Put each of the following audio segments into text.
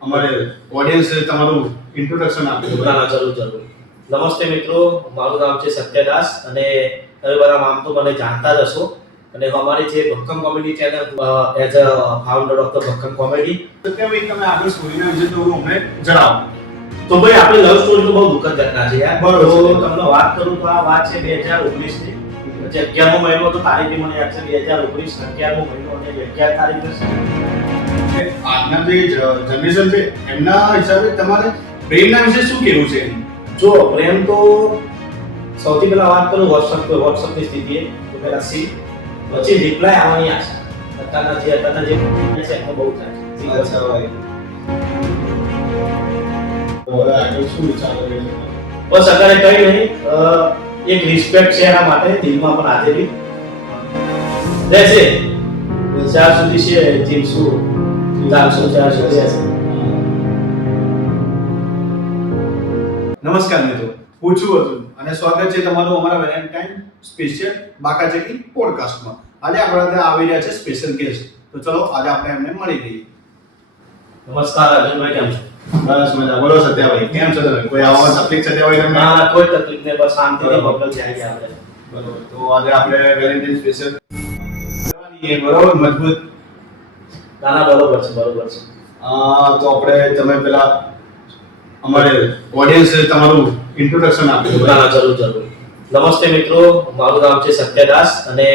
અમારે ઓડિયન્સ તમારું ઇન્ટ્રોડક્શન આપજો. ના જરૂર. નમસ્તે મિત્રો, મારું નામ છે સત્યદાસ અને તમે બધા આમ તો મને જાણતા જ હશો. અને અમારી જે ભક્કમ comedy channel as a founder of the ભક્કમ કોમેડી. સત્યભાઈ, તમે આપણી સ્ટોરીના વિશે થોડું અમને જણાવો. તો ભાઈ આપણી લવ સ્ટોરી તો બહુ દુઃખદ ઘટના છે યાર. બરોબર છે. તો તમને વાત કરું તો આ વાત છે 2019 ની. જે 11મો મહિનો તો તારીખ બી મને યાદ છે 2019 11મો મહિનો અને 11 તારીખ કે આજના જે જનરેશન છે એમના હિસાબે તમારે પ્રેમના વિશે શું કહેવું છે? જો પ્રેમ તો સૌથી પહેલા વાત કરું વોટ્સઅપની સ્થિતિએ તો પહેલા સી, પછી રિપ્લાય આવવાની આશા. અત્યારના જે છે એમાં બહુ થાય છે. અચ્છા ભાઈ. તો હવે આગળ શું વિચારો છે? બસ અત્યારે કઈ નહીં, એક રિસ્પેક્ટ છે એના માટે દિલમાં પણ હાજરી રહેશે. જ્યાં સુધી છે જીવશું, ચાલશું જ્યાં સુધી હશે. નમસ્કાર મિત્રો, હું છું અર્જુન અને સ્વાગત છે તમારું અમારા વેલેન્ટાઇન સ્પેશિયલ બાકાચકી પોડકાસ્ટમાં. આજે આપણા ત્યાં આવી રહ્યા છે સ્પેશિયલ ગેસ્ટ. તો ચલો આજે આપણે એમને મળી લઈએ. નમસ્કાર અર્જુનભાઈ, કેમ છો? બસ મજા. બોલો સત્યાભાઈ, કેમ છો તમે? કોઈ આવવાની તકલીફ સત્યાભાઈ તમને? ના કોઈ તકલીફ નહીં, બસ શાંતિથી બબલ જાય આપણે. બરોબર. તો આજે આપણે વેલેન્ટાઇન સ્પેશિયલ બરોબર મજબૂત. ના બરોબર છે. તો આપણે તમે પેલા અમારે ઓડિયન્સ તમારું ઇન્ટ્રોડક્શન આપજો. ના જરૂર. નમસ્તે મિત્રો, મારું નામ છે સત્યદાસ અને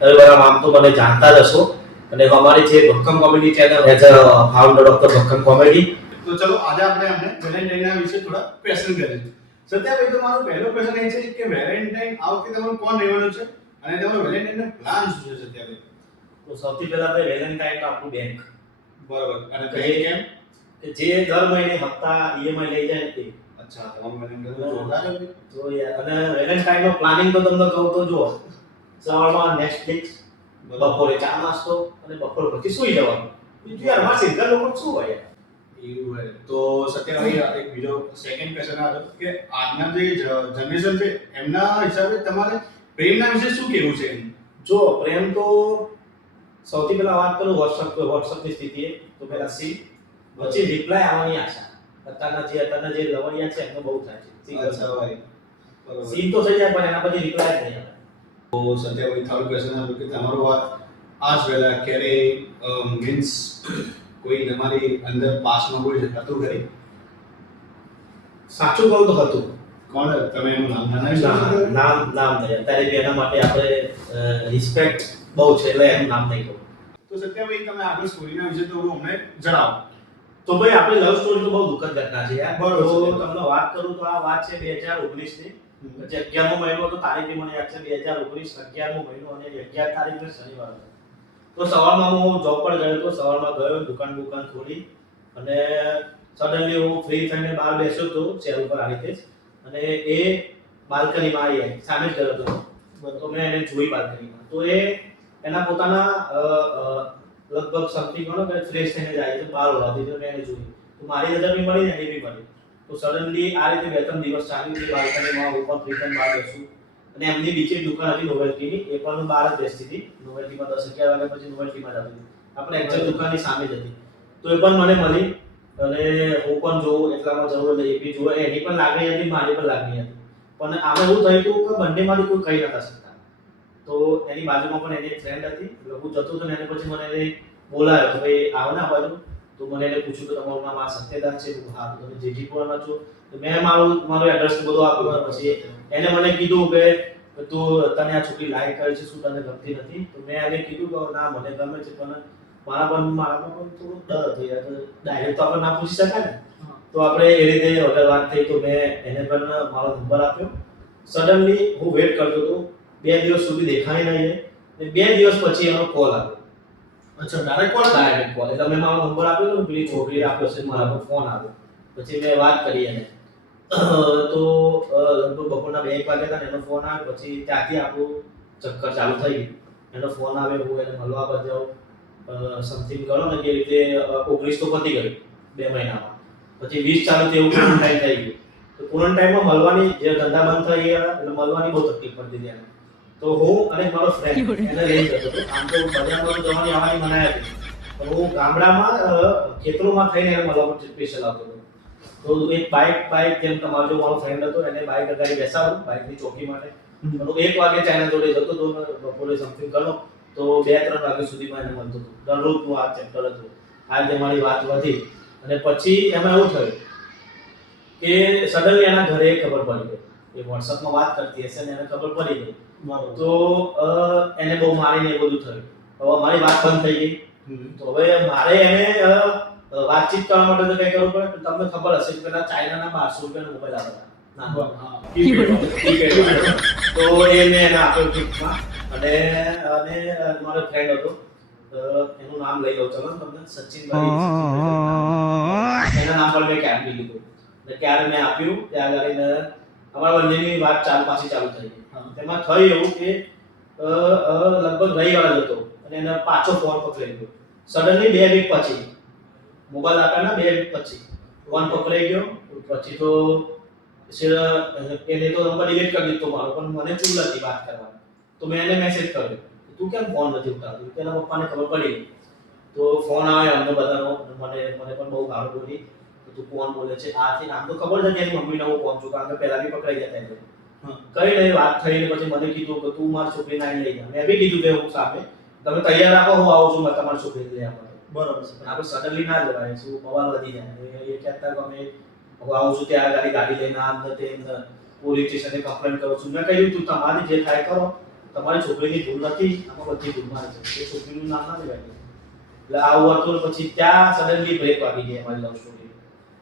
તમે બધા આમ તો મને જાણતા જ હશો. અને અમારી જે ભક્કમ comedy channel as a founder of the ભક્કમ કોમેડી. તો ચલો આજે આપણે વેલેન્ટાઇનના વિશે થોડા ક્વેશ્ચન કરીશું. સત્યાભાઈ, તો મારો પહેલો ક્વેશ્ચન એ છે કે વેલેન્ટાઇન આ વખતે તમારું કોણ રહેવાનું છે અને તમારો વેલેન્ટાઇનનો પ્લાન શું છે સત્યાભાઈ? તો સૌથી પહેલા ભાઈ વેલેન્ટાઇન તો આપણું બેંક. બરોબર. અને કઈ કેમ? કે જે દર મહિને હપ્તા ઈએમઆઈ લઈ જાય ને તે. અચ્છા, તમારું વેલેન્ટાઇન જોરદાર છે. તો યાર અને વેલેન્ટાઇનનો પ્લાનિંગ તો તમને કહું તો જુઓ, સવારમાં નેટફ્લિક્સ, બપોરે ચા નાસ્તો અને બપોર પછી સૂઈ જવાનું. બીજું યાર અમારા સિંગલ લોકો શું હોય યાર. એવું હોય. તો સત્યાભાઈ, એક બીજો સેકન્ડ ક્વેશ્ચન આવે કે આજના જે જનરેશન છે એમના હિસાબે તમારે પ્રેમના વિશે શું કહેવું છે? જો પ્રેમ તો સૌથી પહેલા વાત કરું વોટ્સઅપની સ્થિતિએ તો પહેલા સી, પછી રિપ્લાય આવવાની આશા. અત્યારના જે લવણિયા છે એમને બહુ થાય છે. અચ્છા ભાઈ. બરોબર. સીન તો થઈ જાય પણ એના પછી રિપ્લાય જ નહીં આવે. તો સત્યાભાઈ, થર્ડ ક્વેશ્ચન આવ્યું કે તમારું વાત આજ પહેલા ક્યારે મીન્સ કોઈ તમારી અંદર પાસ્ટમાં કોઈ હતું ખરી? સાચું કહું તો હતું. કોણ? તમે એનું નામ જણાવી શકો? નામ નહીં અત્યારે બી એના માટે આપણે રિસ્પેક્ટ બહુ છે એટલે એનું નામ નહીં કહું. તો સત્યાભાઈ, તમે આપણી સ્ટોરીના વિશે થોડું અમને જણાવો. તો ભાઈ આપણી લવ સ્ટોરી તો બહુ દુઃખદ ઘટના છે યાર. બરોબર છે. તો તમને વાત કરું તો આ વાત છે 2019 ની. જે 11મો મહિનો તો તારીખ બી મને યાદ છે 2019 11મો મહિનો અને 11 તારીખે શનિવાર હતો. તો સવારમાં હું જોબ પર ગયો તો સવારમાં ગયો, દુકાન ખોલી અને સડનલી હું ફ્રી થઈને બહાર બેસ્યો તો ચેર ઉપર આવી રીતે જ. અને એ બાલ્કનીમાં આવી સામે જ ગયો હતો. તો મેં એને જોઈ બાલ્કનીમાં. તો એ એના પોતાના લગભગ સમથિંગ ગણો કે ફ્રેશ થઈને જાય છે બહાર ઓળાથી. તો મેં એને જોઈ. તો મારી નજર બી મળી ને એની બી મળી. તો સડનલી આ રીતે 2-3 દિવસ ચાલ્યું કે બાલ્કનીમાં હું પણ ફ્રી થઈને બહાર બેસું. અને એમની બીજી દુકાન હતી નોવેલ્ટીની, એ પણ બહાર જ બેસતી હતી. નોવેલ્ટીમાં 10-11 વાગ્યા પછી નોવેલ્ટીમાં જ હતી. આપણે એક્ઝેક્ટ દુકાનની સામે જ હતી. તો એ પણ મને મળી અને હું પણ જોઉં એટલામાં જવું એટલે એ બી જોવે. એની પણ લાગણી હતી, મારી પણ લાગણી હતી. પણ આમાં એવું થયું હતું કે બંનેમાંથી કોઈ કહી નતા શકતા. તો એની બાજુમાં પણ એની એક ફ્રેન્ડ હતી. એટલે હું જતો હતો ને એને પછી મને એને બોલાયો કે ભાઈ આવો ને આ બાજુ. તો મને એને પૂછ્યું કે તમારું નામ આ સત્યદાસ છે? હા. તો તમે જેજીપુરાના છો? તો મેં મારું એડ્રેસ બધું આપ્યું. પછી એને મને કીધું કે તું તને આ છોકરી લાઈક કરે છે, શું તને ગમતી નથી? તો મેં એને કીધું કે ના મને ગમે છે, પણ મારામાં પણ થોડું ડર હતો યાર. ડાયરેક્ટ તો આપણે ના પૂછી શકાય ને. તો આપણે એ રીતે વગર વાત થઈ. તો મેં એને પણ મારો નંબર આપ્યો. સડનલી હું વેટ કરતો હતો 2 દિવસ સુધી દેખાય નહીં. અને 2 દિવસ પછી એનો કોલ આવ્યો. અચ્છા, ડાયરેક્ટ કોલ? Direct call. એટલે મેં મારો નંબર આપ્યો તો પેલી છોકરીએ આપ્યો છે, મારા પર ફોન આવ્યો. પછી મેં વાત કરી એને. તો લગભગ બપોરના 2-1 વાગ્યા હતા એનો ફોન આવ્યો. પછી ત્યાંથી આપણું ચક્કર ચાલુ થઈ ગયું. એનો ફોન આવ્યો, હું એને મળવા પર જાઉં. સમથિંગ ગણો ને કે રીતે 19 તો પતી ગયું 2 મહિનામાં. પછી 20 ચાલુ થયું, ક્વોરન્ટાઇન થઈ ગયું. તો ક્વોરન્ટાઇનમાં મળવાની જે ધંધા બંધ થઈ ગયા એટલે મળવાની બહુ તકલીફ પડતી હતી એને. તો હું અને મારો ફ્રેન્ડ એને લઈ જતો હતો. આમ તો બજારમાં જવાની આવવાની મનાઈ હતી. તો હું ગામડામાં ખેતરોમાં થઈને એને મળવા માટે સ્પેશિયલ આવતો હતો. તો એક બાઇક જેમ તમારો જો મારો ફ્રેન્ડ હતો એને બાઇક અગાડી બેસાડું બાઇકની ચોકી માટે. તો 1 વાગે ચાઇના જોડે જતો હતો બપોરે સમથિંગ ગણો તો 2-3 વાગ્યા સુધીમાં એને મળતો હતો. દરરોજનું આ ચેપ્ટર હતું. આ રીતે મારી વાત વધી અને પછી એમાં એવું થયું કે સડનલી એના ઘરે ખબર પડી ગઈ. એ વોટ્સઅપમાં વાત કરતી હશે ને એને ખબર પડી ગઈ. તો એને બહુ મારીને એ બધું થયું. હવે મારી વાત બંધ થઈ ગઈ. તો હવે મારે એને વાતચીત કરવા માટે તો કઈ કરવું પડે. તમને ખબર હશે કે પેલા ચાઇનાના 1200 રૂપિયાનો મોબાઈલ આવતા. તો એ મેં એને આપ્યો ગિફ્ટમાં. અને મારો ફ્રેન્ડ હતો એનું નામ લઈ લઉં ચાલો તમને સચિનભાઈ. એના નામ પર મેં કેમ લીધું એટલે ક્યારે મેં આપ્યું ત્યાં આગળ અમારા બંનેની વાત પાછી ચાલુ થઈ ગઈ. તેમાં થયું એવું કે લગભગ રવિવાર જ હતો અને એને પાછો ફોન પકડાઈ ગયો. સડનલી 2 વીક પછી મોબાઈલ આપ્યાના 2 વીક પછી ફોન પકડાઈ ગયો. પછી તો એને તો નંબર ડિલીટ કરી દીધો મારો, પણ મને ચૂલ હતી વાત કરવાની. તો મેં એને મેસેજ કર્યો તું કેમ ફોન નથી ઉઠાવતી. તેના પપ્પાને ખબર પડી. તો ફોન આવ્યો અમને બધાનો. મને પણ બહુ ગાળો બોલી તું કોણ બોલે છે આથી. આમ તો ખબર છે કે એની મમ્મીને હું કોણ છું, કારણ કે પહેલા બી પકડાઈ જતા એટલે કઈ નહીં વાત થઈને પછી મને કીધું કે તું મારી છોકરીને આવીને લઈ જા. મેં બી કીધું કે હું સામે તમે તૈયાર રાખો હું આવું છું તમારી છોકરીને લઈ આવવા. બરોબર છે, પણ આપણે સડનલી ના જવાય. શું બવાલ વધી જાય. એ કહેતા કે અમે હું આવું છું ત્યાં ગાડી લઈને આમ ને તે પોલીસ સ્ટેશને કમ્પ્લેન કરું છું. મેં કહ્યું તું તમારી જે થાય કરો, તમારી છોકરીની ભૂલ નથી, આમાં બધી ભૂલ મારી છે. એ છોકરીનું નામ ના લેવાય. એટલે આવું હતું. પછી ત્યાં સડનલી બ્રેક વાગી ગઈ અમારી લવ સ્ટોરી.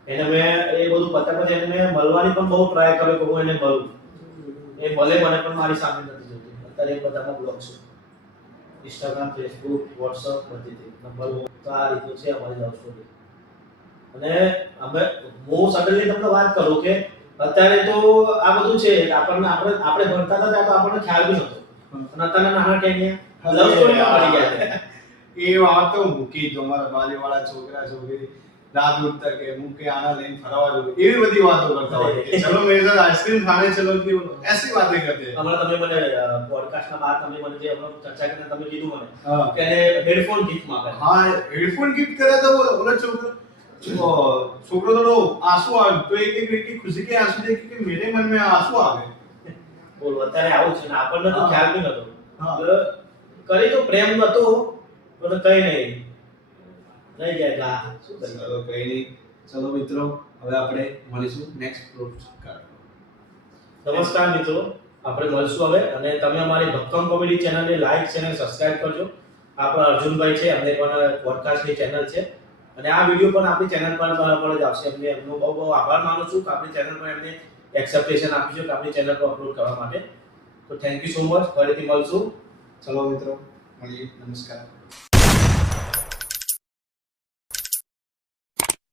એને મેં એ બધું પતા પછી એને મેં મળવાની પણ બહુ ટ્રાય કર્યો કે હું એને મળું. એ મળે મને પણ મારી સામે નથી જોતી. અત્યારે એ બધામાં બ્લોક છે. ઇન્સ્ટાગ્રામ, ફેસબુક, વોટ્સઅપ બધી નંબર. તો આ રીતનું છે અમારી લવ સ્ટોરી. અને હું સડનલી તમને વાત કરું કે અત્યારે તો આ બધું છે આપણે ભણતા હતા ત્યારે તો આપણને ખ્યાલ બી નતો. અને અત્યારે નાના ટેન્યા લવ સ્ટોરીમાં પડી ગયા છે. એ વાત તો મૂકી દો. મારા બાજુવાળા છોકરા છોકરી રાત ઉઠતા કે હું કે આના લઈને ફરવા જવું, એવી બધી વાતો કરતા હોય કે ચલો મેરે સાથ આઈસ્ક્રીમ ખાને ચલો કે ऐसी बातें करते हैं. હમણાં તમે મને પોડકાસ્ટના બહાર તમે મને જે હમણાં ચર્ચા કરીને તમે કીધું મને કે એને હેડફોન ગિફ્ટ માંગે. હા, હેડફોન ગિફ્ટ કરે તો ઓલો છોકરો થોડો આंसू आ तो एक खुशी के आंसू देख के मेरे मन में आंसू आ गए. બોલો અત્યારે આવું છે ને આપણને તો ખ્યાલ બી નતો. કરી તો પ્રેમ નતો પણ કઈ નહીં રહી જાય ગા. શું કરીએ? ચલો કઈ નહીં. ચલો મિત્રો, હવે આપણે મળીશું નેક્સ્ટ પોડકાસ્ટ. નમસ્કાર મિત્રો, આપણે મળશું હવે. અને તમે અમારી ભક્કમ કોમેડી ચેનલને લાઈક છે અને સબસ્ક્રાઇબ કરજો. આપણા અર્જુનભાઈ છે, એમને પણ પોડકાસ્ટની ચેનલ છે અને આ વિડીયો પણ આપણી ચેનલ પર જ આવશે. એમનો બહુ આભાર માનું છું કે આપણી ચેનલ પર એમને એક્સેપ્ટેશન આપ્યું છે કે આપણી ચેનલ પર અપલોડ કરવા માટે. તો થેન્ક યુ સો મચ. ફરીથી મળશું. ચલો મિત્રો, મળીએ. નમસ્કાર.